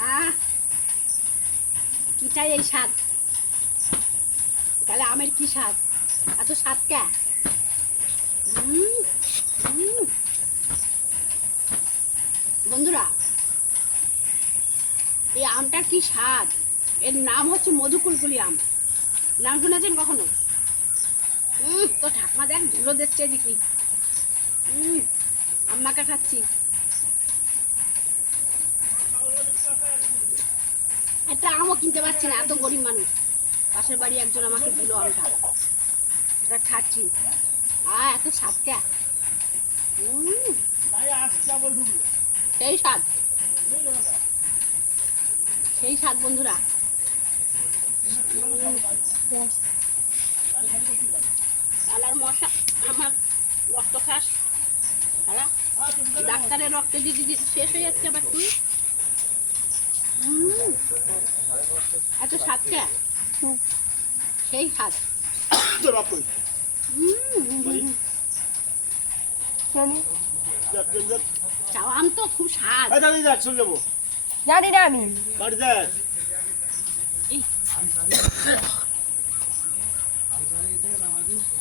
আহ কি চাই এই স্বাদ তাহলে আমের কি স্বাদ এত স্বাদ কে। বন্ধুরা এই আমটার কি স্বাদ? এর নাম হচ্ছে মধুকুলকুলি আম। নাম শুনেছেন কখনো? তো ঠাকমা দেখ ধুলো দিচ্ছে উম, আম্মাকে খাচ্ছি। একটা আমও কিনতে পারছি না, এত গরিব মানুষ। পাশের বাড়ি একজন আমাকে দিল আমটা। এটা খাচ্ছি আ, এত সেই স্বাদ। সেই বন্ধুরা। মশা, আমার রক্ত খাস ডাক্তারের রক্ত দিদি দিদি শেষ হয়ে যাচ্ছে আবার তুই? হাতটা সেই হাত। চাও আম তো খুব স্বাদ জানি না